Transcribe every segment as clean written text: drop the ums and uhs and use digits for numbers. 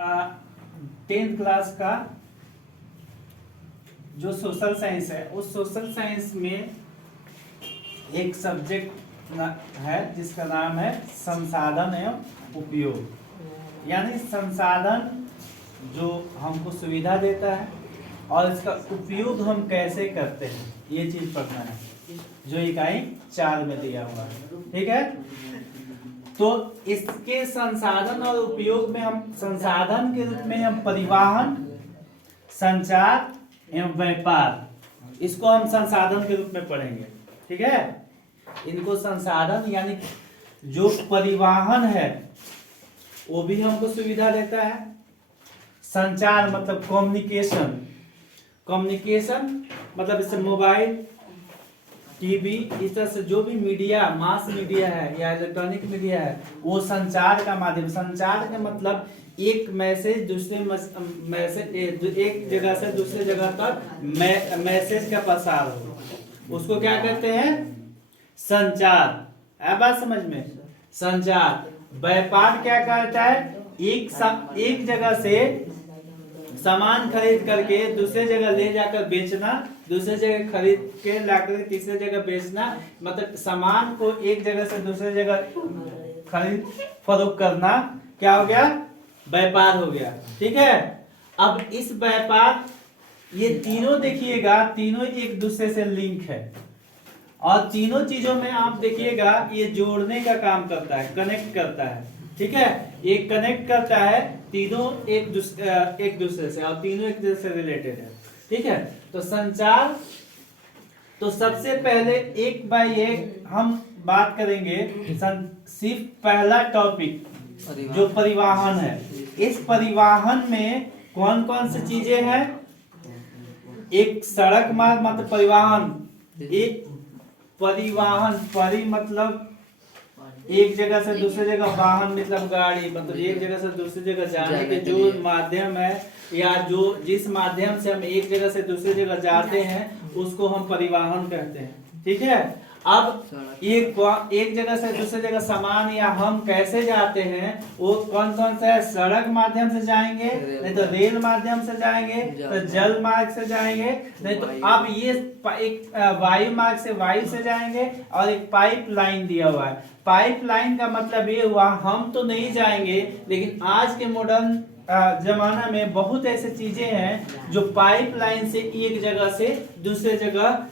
10th class का जो social science है, उस सोशल साइंस में एक सब्जेक्ट है जिसका नाम है संसाधन एवं उपयोग। यानी संसाधन जो हमको सुविधा देता है और इसका उपयोग हम कैसे करते हैं, ये चीज पढ़ना है जो इकाई 4 में दिया हुआ है। ठीक है, तो इसके संसाधन और उपयोग में हम संसाधन के रूप में हम परिवहन, संचार एवं व्यापार, इसको हम संसाधन के रूप में पढ़ेंगे। ठीक है, इनको संसाधन यानी जो परिवहन है वो भी हमको सुविधा देता है। संचार मतलब कम्युनिकेशन, कम्युनिकेशन मतलब इससे मोबाइल, टीवी, इस तरह से जो भी मीडिया, मास मीडिया है या इलेक्ट्रॉनिक मीडिया है, वो संचार का माध्यम। संचार का मतलब एक मैसेज दूसरे मैसेज, एक जगह से दूसरे जगह तक मैसेज का प्रसार हो, उसको क्या कहते हैं? संचार। है बात समझ में? संचार। व्यापार क्या कहता है? एक जगह से सामान खरीद करके दूसरे जगह ले जाकर बेचना, दूसरे जगह खरीद के लाकर तीसरे जगह बेचना, मतलब सामान को एक जगह से दूसरे जगह खरीद फरोख्त करना, क्या हो गया? व्यापार हो गया। ठीक है, अब इस व्यापार, ये तीनों देखिएगा, तीनों एक दूसरे से लिंक है और तीनों चीजों में आप देखिएगा ये जोड़ने का काम करता है, कनेक्ट करता है। ठीक है, ये कनेक्ट करता है, तीनों एक दूसरे से, और तीनों एक दूसरे से रिलेटेड है। ठीक है, तो संचार, तो सबसे पहले एक बाय एक हम बात करेंगे। सिर्फ पहला टॉपिक जो परिवहन है, इस परिवहन में कौन कौन सी चीजें हैं? एक सड़क मार्ग मतलब परिवहन, एक परिवहन, परि मतलब एक जगह से दूसरे जगह, वाहन मतलब गाड़ी, मतलब एक जगह से दूसरी जगह जाने के जो माध्यम है, या जो जिस माध्यम से हम एक जगह से दूसरी जगह जाते हैं उसको हम परिवहन कहते हैं। ठीक है, अब एक जगह से दूसरी जगह सामान या हम कैसे जाते हैं, वो कौन कौन सा है? सड़क माध्यम से जाएंगे, नहीं तो रेल माध्यम से जाएंगे, तो जल मार्ग से जाएंगे, नहीं तो अब ये एक वायु मार्ग से वायु से जाएंगे, और एक पाइप लाइन दिया हुआ है। पाइप लाइन का मतलब ये हुआ, हम तो नहीं जाएंगे, लेकिन आज के मॉडर्न जमाना में बहुत ऐसे चीजें हैं जो पाइप लाइन से एक जगह से दूसरे जगह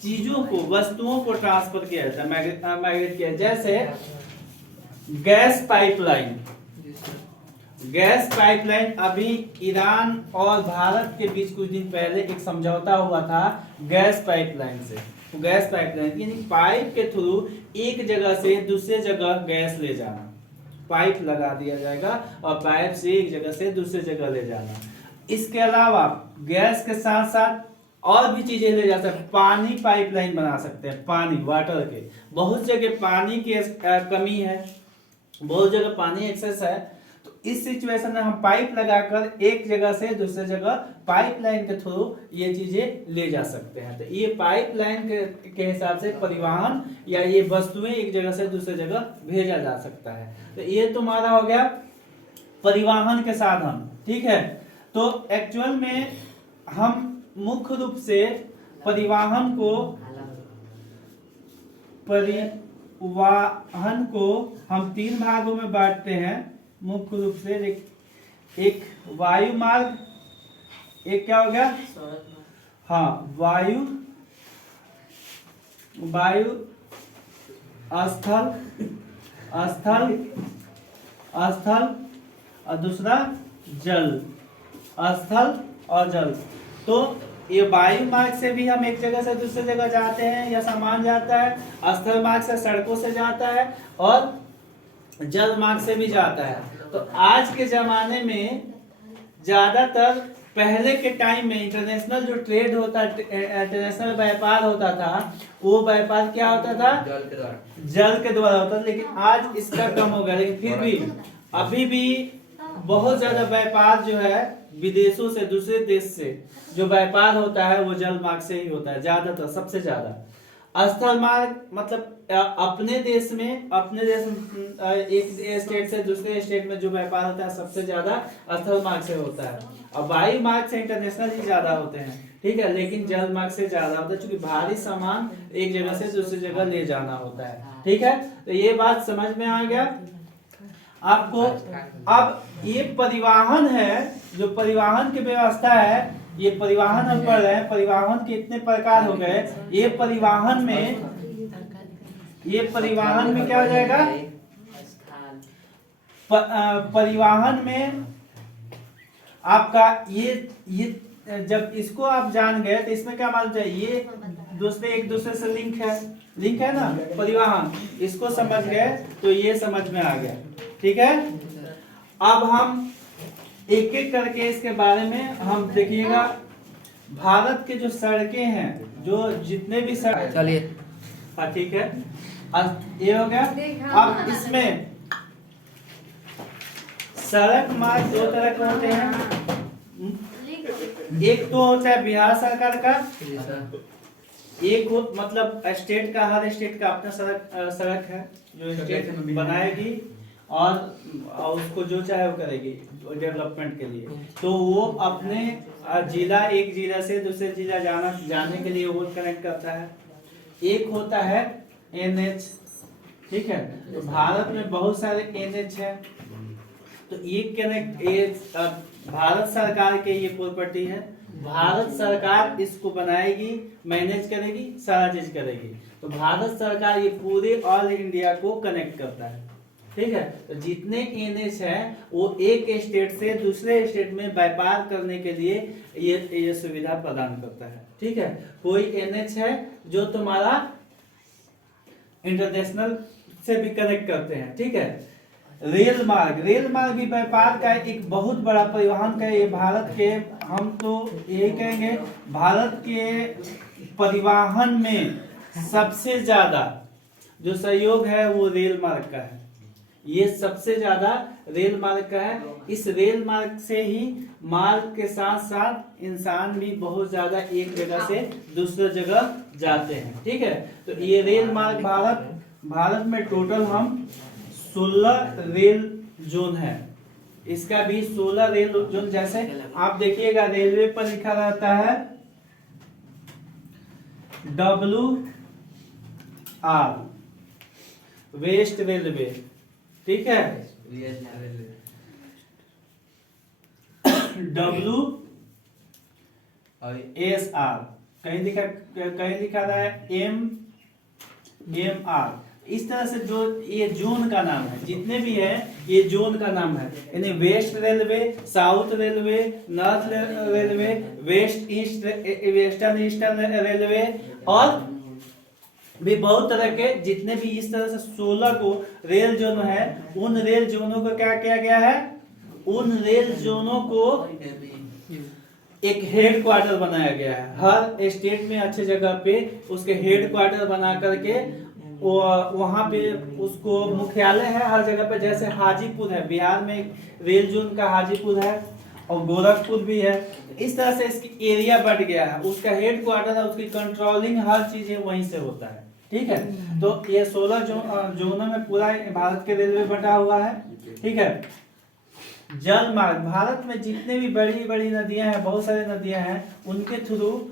चीजों को, वस्तुओं को ट्रांसफर किया जाता है, माइग्रेट किया। जैसे गैस पाइपलाइन, गैस पाइपलाइन, अभी ईरान और भारत के बीच कुछ दिन पहले एक समझौता हुआ था गैस पाइपलाइन से। तो गैस पाइपलाइन यानी पाइप के थ्रू एक जगह से दूसरे जगह गैस ले जाना, पाइप लगा दिया जाएगा और पाइप से एक जगह से दूसरे जगह ले जाना। इसके अलावा गैस के साथ साथ और भी चीजें ले जा सकते हैं। पानी पाइपलाइन बना सकते हैं, पानी, वाटर के, बहुत जगह पानी की कमी है, बहुत जगह पानी एक्सेस है, तो इस सिचुएशन में हम पाइप लगाकर एक जगह से दूसरे जगह पाइपलाइन के थ्रू ये चीजें ले जा सकते हैं। तो ये पाइपलाइन के हिसाब से परिवहन या ये वस्तुएं एक जगह से दूसरे जगह भेजा जा सकता है। तो ये तुम्हारा हो गया परिवहन के साधन। ठीक है, तो एक्चुअल में हम मुख्य रूप से परिवहन को हम 3 भागों में बांटते हैं मुख्य रूप से। एक वायु मार्ग, एक क्या हो गया? हाँ, वायु स्थल और दूसरा जल, स्थल और जल। तो ये वायु मार्ग से भी हम एक जगह से दूसरे जगह जाते हैं या सामान जाता है, स्थल मार्ग से सड़कों से जाता है और जल मार्ग से भी जाता है। तो आज के जमाने में ज्यादातर, पहले के टाइम में इंटरनेशनल जो ट्रेड होता, इंटरनेशनल व्यापार होता था, वो व्यापार क्या होता था? जल के द्वारा होता था। लेकिन आज इसका कम हो गया, लेकिन फिर भी अभी भी बहुत ज्यादा व्यापार जो है विदेशों से, दूसरे देश से जो व्यापार होता है वो जल मार्ग से ही होता है, ज्यादातर, सबसे ज्यादा। स्थल मार्ग मतलब अपने देश में एक स्टेट से दूसरे स्टेट में जो व्यापार होता है सबसे ज्यादा स्थल मार्ग से होता है, और वायु मार्ग से इंटरनेशनल ही ज्यादा होते हैं, ठीक है। लेकिन जल मार्ग से ज्यादा होता है क्योंकि भारी सामान एक जगह से दूसरी जगह ले जाना होता है, ठीक है। तो ये बात समझ में आ गया आपको। अब ये परिवहन है, जो परिवहन की व्यवस्था है, ये परिवहन हम पढ़ रहे हैं, परिवहन के इतने प्रकार हो गए। ये परिवहन में क्या हो जाएगा, परिवहन में आपका ये जब इसको आप जान गए तो इसमें क्या मालूम चाहिए, ये एक दूसरे से लिंक है ना परिवहन, इसको समझ गए तो ये समझ में आ गया, ठीक है। अब हम एक एक करके इसके बारे में हम देखिएगा। भारत के जो सड़कें हैं, जो जितने भी सड़क, चलिए हाँ ठीक है, ये हो गया। अब इसमें सड़क मार्ग दो तरह के होते हैं, एक तो होता है बिहार सरकार का, एक मतलब स्टेट का, हर स्टेट का अपना सड़क है जो स्टेट बनाएगी और उसको जो चाहे वो करेगी डेवलपमेंट के लिए। तो वो अपने जिला, एक जिला से दूसरे जिला जाने के लिए वो कनेक्ट करता है। एक होता है NH, ठीक है। तो भारत में बहुत सारे NH है, तो ये कनेक्ट भारत सरकार के ये प्रॉपर्टी है, भारत सरकार इसको बनाएगी, मैनेज करेगी, सारा चीज करेगी। तो भारत सरकार ये पूरे ऑल इंडिया को कनेक्ट करता है, ठीक है। तो जितने NH है वो एक स्टेट से दूसरे स्टेट में व्यापार करने के लिए ये सुविधा प्रदान करता है, ठीक है। कोई NH है जो तुम्हारा इंटरनेशनल से भी कनेक्ट करते हैं, ठीक है। रेल मार्ग भी व्यापार का एक बहुत बड़ा परिवहन का, ये भारत के, हम तो यही कहेंगे भारत के परिवहन में सबसे ज्यादा जो सहयोग है वो रेल मार्ग का है। ये सबसे ज्यादा रेल मार्ग का है। इस रेल मार्ग से ही माल के साथ साथ इंसान भी बहुत ज्यादा एक जगह से दूसरी जगह जाते हैं, ठीक है। तो ये रेल मार्ग भारत में टोटल हम 16 रेल जोन है, इसका भी 16 रेल जोन। जैसे आप देखिएगा रेलवे पर लिखा रहता है WR, वेस्ट रेलवे, ठीक है। WSR, कहीं लिखा रहा है MR। इस तरह से जो ये जोन का नाम है, जितने भी है ये जोन का नाम है, यानी waste railway, south railway, north railway, western eastern railway, और भी बहुत तरह के जितने भी इस तरह से 16 को रेल जोन है। उन रेल जोनों को क्या किया गया है, उन रेल जोनों को एक हेड क्वार्टर बनाया गया है। हर स्टेट में अच्छे जगह पे उसके हेड क्वार्टर बना करके वहां पे उसको मुख्यालय है हर जगह पे। जैसे हाजीपुर है, बिहार में एक रेल जोन का हाजीपुर है, और गोरखपुर भी है। इस तरह से इसकी एरिया बढ़ गया है, उसका हेड क्वार्टर है, उसकी कंट्रोलिंग हर चीज वहीं से होता है, ठीक है। तो ये 16 जोनों में पूरा भारत के रेलवे बटा हुआ है, ठीक है। जल मार्ग, भारत में जितने भी बड़ी बड़ी नदियां हैं, बहुत सारी नदियां हैं, उनके थ्रू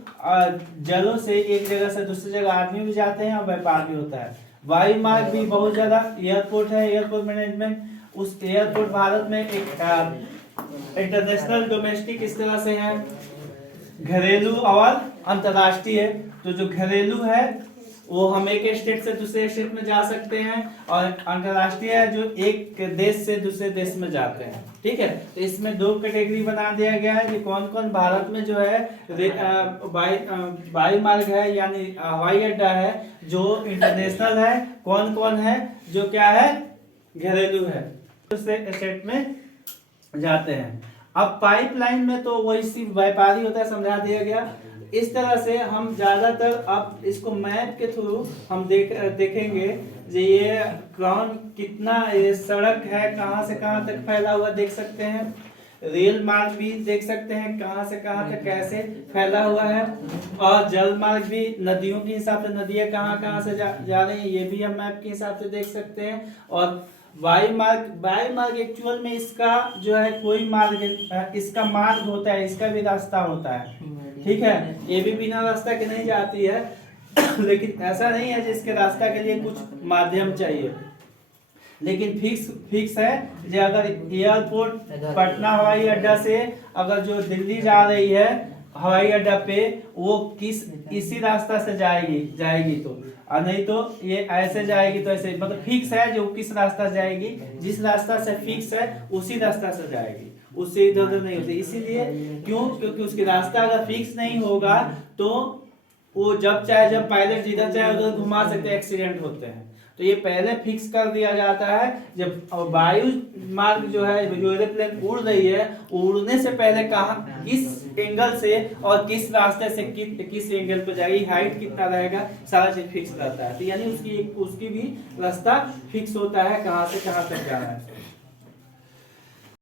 जलों से एक जगह से दूसरी जगह आदमी भी जाते हैं और व्यापार भी होता है। वायु मार्ग भी बहुत ज्यादा, एयरपोर्ट है, एयरपोर्ट मैनेजमेंट, उस एयरपोर्ट भारत में एक इंटरनेशनल, डोमेस्टिक इस तरह से है, घरेलू और अंतर्राष्ट्रीय। तो जो घरेलू है वो हम एक स्टेट से दूसरे स्टेट में जा सकते हैं, और अंतर्राष्ट्रीय है जो एक देश से दूसरे देश में जाते हैं, ठीक है। तो इसमें 2 कैटेगरी बना दिया गया है कि कौन कौन भारत में जो है वायु मार्ग है, यानी हवाई अड्डा है जो इंटरनेशनल है, कौन कौन है जो क्या है घरेलू है, दूसरे स्टेट में जाते हैं। अब पाइपलाइन में तो वही सिर्फ व्यापारी होता है, समझा दिया गया। इस तरह से हम ज्यादातर अब इसको मैप के थ्रू हम देखेंगे कि ये कौन कितना ये सड़क है, कहां से कहां तक फैला हुआ देख सकते हैं। रेल मार्ग भी देख सकते हैं कहाँ से कहाँ तक कैसे फैला हुआ है, और जल मार्ग भी नदियों के हिसाब से नदियाँ कहाँ कहाँ से जा रही हैं ये भी हम मैप के हिसाब से देख सकते हैं। और वायु मार्ग एक्चुअल में इसका जो है कोई मार्ग, इसका मार्ग होता है, इसका भी रास्ता होता है, ठीक है। ये भी बिना रास्ता के नहीं जाती है लेकिन ऐसा नहीं है जिसके रास्ता के लिए कुछ माध्यम चाहिए, लेकिन फिक्स है जो अगर एयरपोर्ट पटना हवाई अड्डा से अगर जो दिल्ली जा रही है हवाई अड्डा पे वो इसी रास्ता से जाएगी तो, और नहीं तो ये ऐसे जाएगी तो ऐसे, मतलब फिक्स है जो किस रास्ता जाएगी, जिस रास्ता से फिक्स है उसी रास्ता से जाएगी, उससे इधर उधर नहीं होती। इसीलिए क्योंकि उसकी रास्ता अगर फिक्स नहीं होगा तो वो जब पायलट जिधर चाहे उधर घुमा सकते हैं, एक्सीडेंट होते हैं। तो ये पहले फिक्स कर दिया जाता है जब वायु मार्ग जो है, जो एरोप्लेन उड़ रही है, उड़ने से पहले कहाँ किस एंगल से और किस रास्ते से किस एंगल पर जाएगी, हाइट कितना रहेगा, सारा चीज फिक्स रहता है। तो यानी उसकी भी रास्ता फिक्स होता है कहाँ से कहाँ तक जाना है।